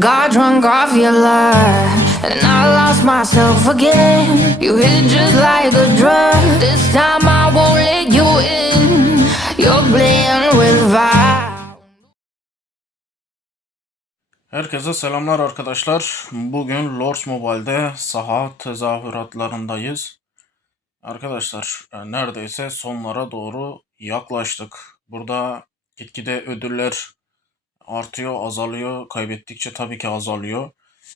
Got drunk off your love, and I lost myself again. You hit just like a drug. This time I won't let you in. You're playing with fire. Herkese selamlar arkadaşlar. Bugün Lords Mobile'de saha tezahüratlarındayız. Arkadaşlar neredeyse sonlara doğru yaklaştık. Burada gitgide ödüller artıyor, azalıyor. Kaybettikçe tabii ki azalıyor.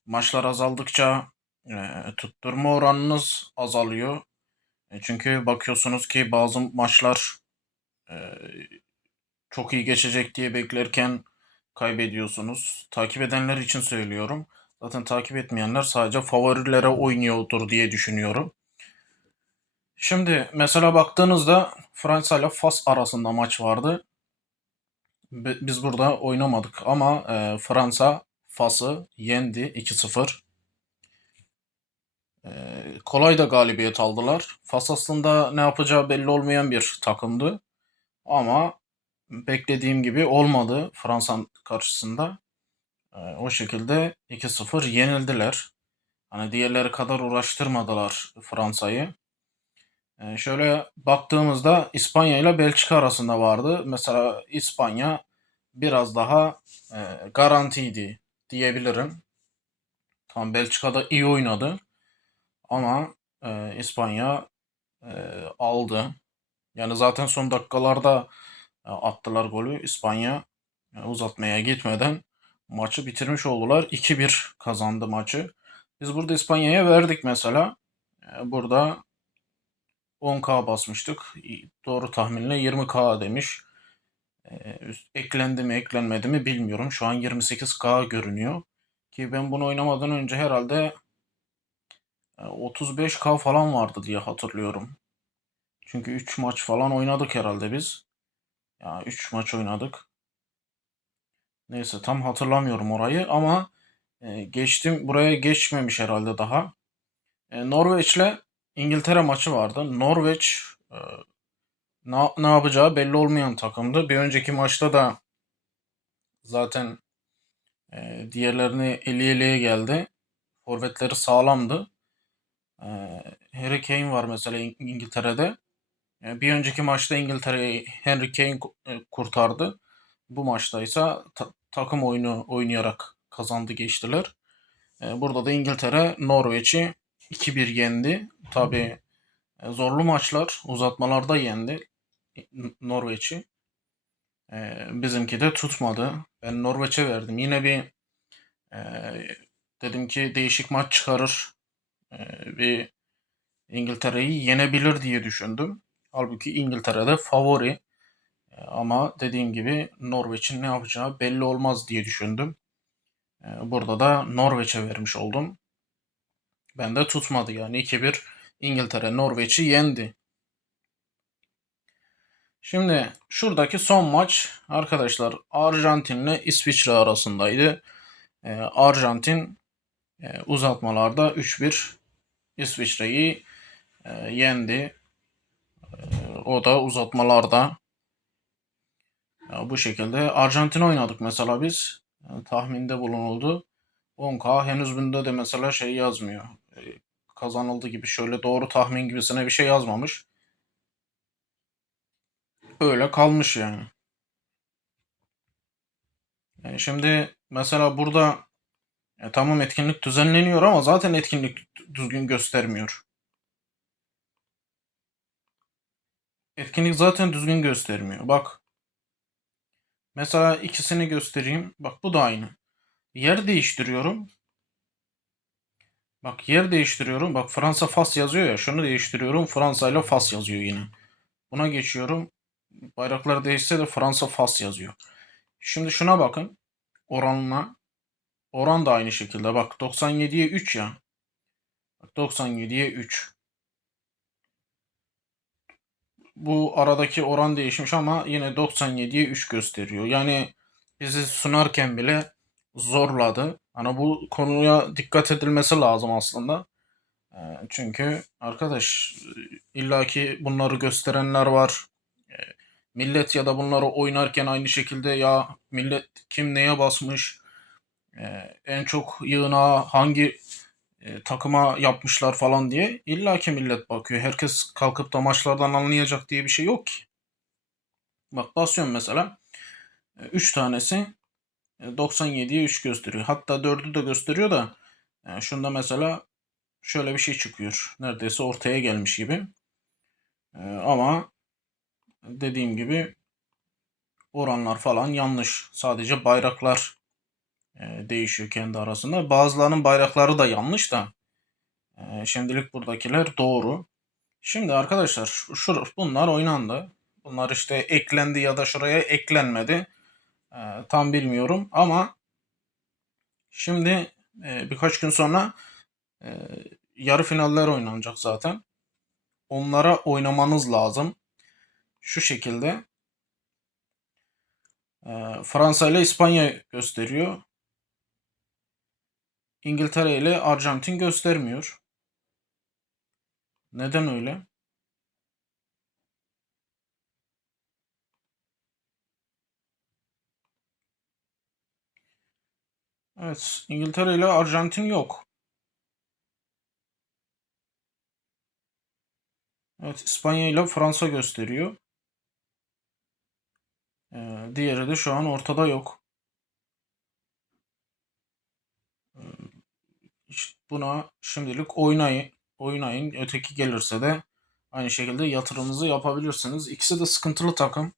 Maçlar azaldıkça tutturma oranınız azalıyor. Çünkü bakıyorsunuz ki bazı maçlar e, çok iyi geçecek diye beklerken kaybediyorsunuz. Takip edenler için söylüyorum. Zaten takip etmeyenler sadece favorilere oynuyordur diye düşünüyorum. Şimdi mesela baktığınızda Fransa ile Fas arasında maç vardı. Biz burada oynamadık ama Fransa Fas'ı yendi 2-0. Kolay da galibiyet aldılar. Fas aslında ne yapacağı belli olmayan bir takımdı. Ama beklediğim gibi olmadı Fransa karşısında. O şekilde 2-0 yenildiler. Hani diğerleri kadar uğraştırmadılar Fransa'yı. Şöyle baktığımızda İspanya ile Belçika arasında vardı. Mesela İspanya biraz daha garantiydi diyebilirim. Tam Belçika'da iyi oynadı ama İspanya e, aldı. Yani zaten son dakikalarda attılar golü. İspanya uzatmaya gitmeden maçı bitirmiş oldular. 2-1 kazandı maçı. Biz burada İspanya'ya verdik mesela. Burada 10K basmıştık. Doğru tahminle 20K demiş. Eklendi mi eklenmedi mi bilmiyorum. Şu an 28K görünüyor. Ki ben bunu oynamadan önce herhalde 35K falan vardı diye hatırlıyorum. Çünkü 3 maç falan oynadık herhalde biz. Ya 3 maç oynadık. Neyse tam hatırlamıyorum orayı ama geçtim, buraya geçmemiş herhalde daha. Norveç'le İngiltere maçı vardı. Norveç ne yapacağı belli olmayan takımdı. Bir önceki maçta da zaten diğerlerini eleye geldi. Forvetleri sağlamdı. E, Harry Kane var mesela İngiltere'de. Bir önceki maçta İngiltere'yi Harry Kane kurtardı. Bu maçta ise takım oyunu oynayarak kazandı, geçtiler. Burada da İngiltere Norveç'i 2-1 yendi. Tabi zorlu maçlar uzatmalarda yendi Norveç'i. Bizimki de tutmadı. Ben Norveç'e verdim. Yine bir e, dedim ki değişik maç çıkarır. Bir İngiltere'yi yenebilir diye düşündüm. Halbuki İngiltere'de favori. Ama dediğim gibi Norveç'in ne yapacağı belli olmaz diye düşündüm. Burada da Norveç'e vermiş oldum. Ben de tutmadı yani 2-1 İngiltere Norveç'i yendi. Şimdi şuradaki son maç arkadaşlar Arjantin ile İsviçre arasındaydı. Arjantin uzatmalarda 3-1 İsviçre'yi yendi. O da uzatmalarda. Bu şekilde Arjantin oynadık mesela biz. Tahminde bulunuldu. 10K henüz bunda de mesela şey yazmıyor. Kazanıldı gibi şöyle doğru tahmin gibisine bir şey yazmamış. Öyle kalmış yani. Şimdi mesela burada tamam etkinlik düzenleniyor ama zaten etkinlik düzgün göstermiyor. Etkinlik zaten düzgün göstermiyor. Bak mesela ikisini göstereyim. Bak bu da aynı. Yer değiştiriyorum. Bak yer değiştiriyorum. Bak Fransa Fas yazıyor ya. Şunu değiştiriyorum. Fransa ile Fas yazıyor yine. Buna geçiyorum. Bayraklar değişse de Fransa Fas yazıyor. Şimdi şuna bakın. Oranına. Oran da aynı şekilde. Bak 97'ye 3 ya. Bak 97'ye 3. Bu aradaki oran değişmiş ama yine 97'ye 3 gösteriyor. Yani bizi sunarken bile zorladı. Hani bu konuya dikkat edilmesi lazım aslında. Çünkü arkadaş illaki bunları gösterenler var. Ee, Millet ya da bunları oynarken aynı şekilde ya millet kim neye basmış en çok yığınağı hangi takıma yapmışlar falan diye illaki millet bakıyor. Herkes kalkıp da maçlardan anlayacak diye bir şey yok ki. Bak basıyorum mesela 3 tanesi 97'ye 3 gösteriyor. Hatta 4'ü de gösteriyor da şunda mesela şöyle bir şey çıkıyor. Neredeyse ortaya gelmiş gibi. Ama dediğim gibi oranlar falan yanlış. Sadece bayraklar değişiyor kendi arasında. Bazılarının bayrakları da yanlış da şimdilik buradakiler doğru. Şimdi arkadaşlar bunlar oynandı. Bunlar işte eklendi ya da şuraya eklenmedi. Tam bilmiyorum ama şimdi birkaç gün sonra e, yarı finaller oynanacak zaten. Onlara oynamanız lazım. Şu şekilde Fransa ile İspanya gösteriyor. İngiltere ile Arjantin göstermiyor. Neden öyle? Evet, İngiltere ile Arjantin yok. Evet, İspanya ile Fransa gösteriyor. Diğeri de şu an ortada yok. İşte buna şimdilik oynayın. Öteki gelirse de aynı şekilde yatırımınızı yapabilirsiniz. İkisi de sıkıntılı takım.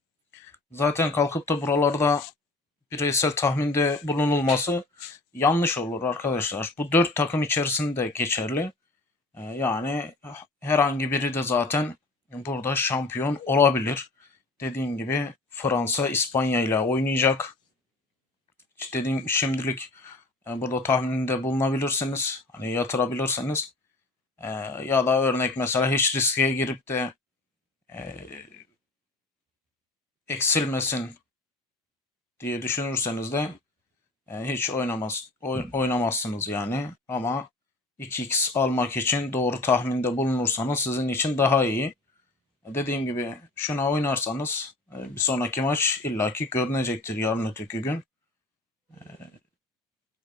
Zaten kalkıp da buralarda bireysel tahminde bulunulması yanlış olur arkadaşlar. Bu 4 takım içerisinde geçerli. Yani herhangi biri de zaten burada şampiyon olabilir. Dediğim gibi Fransa İspanya ile oynayacak. İşte dediğim şimdilik burada tahminde bulunabilirsiniz. Hani yatırabilirsiniz. Ya da örnek mesela hiç riske girip de e, eksilmesin diye düşünürseniz de hiç oynamazsınız yani. Ama 2x almak için doğru tahminde bulunursanız sizin için daha iyi. Dediğim gibi şuna oynarsanız bir sonraki maç illaki görünecektir yarın öteki gün.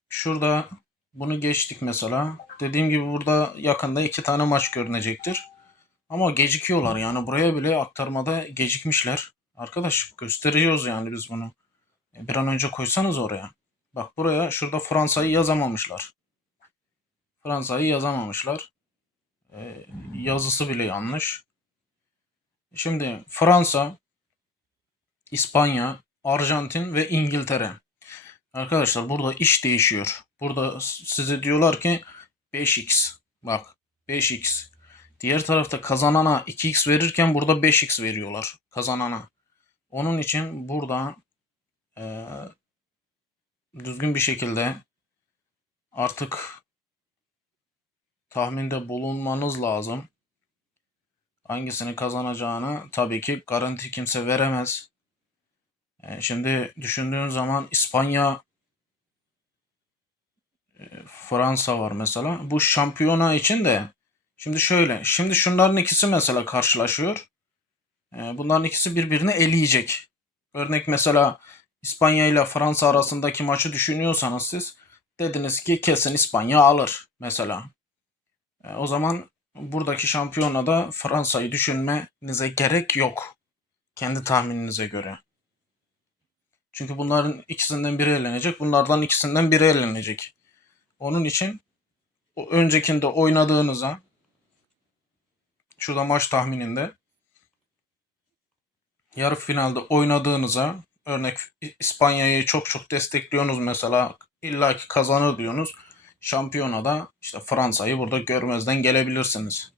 Şurada bunu geçtik mesela. Dediğim gibi burada yakında 2 tane maç görünecektir. Ama gecikiyorlar yani buraya bile aktarmada gecikmişler. Arkadaş gösteriyoruz yani biz bunu. Bir an önce koysanız oraya. Bak buraya şurada Fransa'yı yazamamışlar. Fransa'yı yazamamışlar. Yazısı bile yanlış. Şimdi Fransa, İspanya, Arjantin ve İngiltere. Arkadaşlar burada iş değişiyor. Burada size diyorlar ki 5x. Bak 5x. Diğer tarafta kazanana 2x verirken burada 5x veriyorlar kazanana. Onun için burada e, düzgün bir şekilde artık tahminde bulunmanız lazım. Hangisini kazanacağını tabii ki garanti kimse veremez. Şimdi düşündüğün zaman İspanya, Fransa var mesela. Bu şampiyona için de şimdi şöyle. Şimdi şunların ikisi mesela karşılaşıyor. Bunların ikisi birbirini eleyecek. Örnek mesela İspanya ile Fransa arasındaki maçı düşünüyorsanız siz dediniz ki kesin İspanya alır mesela. O zaman buradaki şampiyonada Fransa'yı düşünmenize gerek yok. Kendi tahmininize göre. Çünkü bunların ikisinden biri elenecek. Bunlardan ikisinden biri elenecek. Onun için o öncekinde oynadığınıza şurada maç tahmininde yarı finalde oynadığınıza örnek İspanya'yı çok çok destekliyorsunuz mesela illaki kazanır diyorsunuz. Şampiyonada işte Fransa'yı burada görmezden gelebilirsiniz.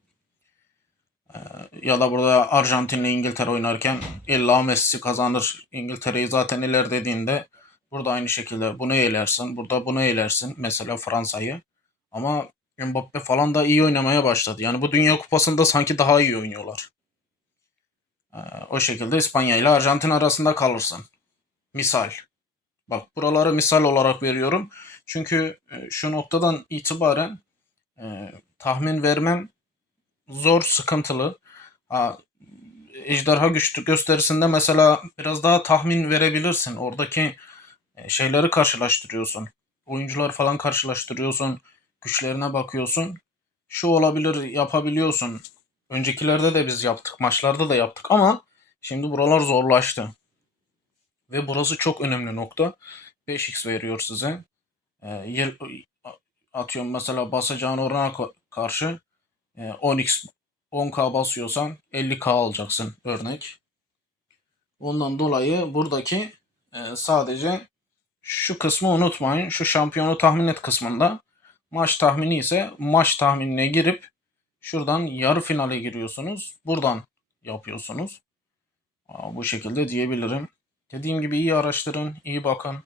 Ya da burada Arjantin ile İngiltere oynarken illa Messi kazanır. İngiltere'yi zaten iler dediğinde burada aynı şekilde bunu elersin. Burada bunu elersin. Mesela Fransa'yı. Ama Mbappe falan da iyi oynamaya başladı. Yani bu Dünya Kupası'nda sanki daha iyi oynuyorlar. O şekilde İspanya ile Arjantin arasında kalırsın. Misal. Bak buraları misal olarak veriyorum. Çünkü şu noktadan itibaren tahmin vermem zor, sıkıntılı. Ha, ejderha güçlü gösterisinde mesela biraz daha tahmin verebilirsin. Oradaki şeyleri karşılaştırıyorsun. oyuncular falan karşılaştırıyorsun. Güçlerine bakıyorsun. Şu olabilir yapabiliyorsun. Öncekilerde de biz yaptık. Maçlarda da yaptık ama şimdi buralar zorlaştı. Ve burası çok önemli nokta. 5x veriyor size. Yer, atıyorum mesela basacağın orana karşı 10x 10k basıyorsan 50k alacaksın örnek. Ondan dolayı buradaki sadece şu kısmı unutmayın. Şu şampiyonu tahmin et kısmında maç tahmini ise maç tahminine girip şuradan yarı finale giriyorsunuz. Buradan yapıyorsunuz. Bu şekilde diyebilirim. Dediğim gibi iyi araştırın, iyi bakın.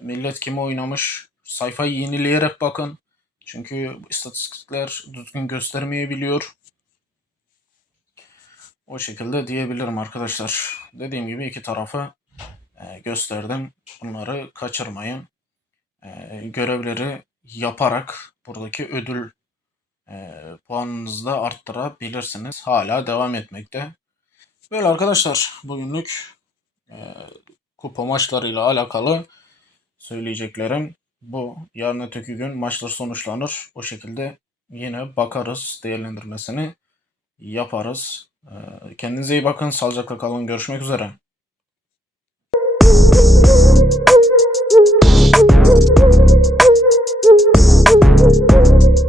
Millet kimi oynamış, sayfayı yenileyerek bakın. Çünkü istatistikler düzgün göstermeyebiliyor. O şekilde diyebilirim arkadaşlar. Dediğim gibi iki tarafı gösterdim. Bunları kaçırmayın. Görevleri yaparak buradaki ödül puanınızı da arttırabilirsiniz. Hala devam etmekte. Böyle arkadaşlar bugünlük kupa maçlarıyla alakalı söyleyeceklerim bu. Yarın öteki gün maçlar sonuçlanır. O şekilde yine bakarız, değerlendirmesini yaparız. Kendinize iyi bakın. Sağlıcakla kalın. Görüşmek üzere. Thank you.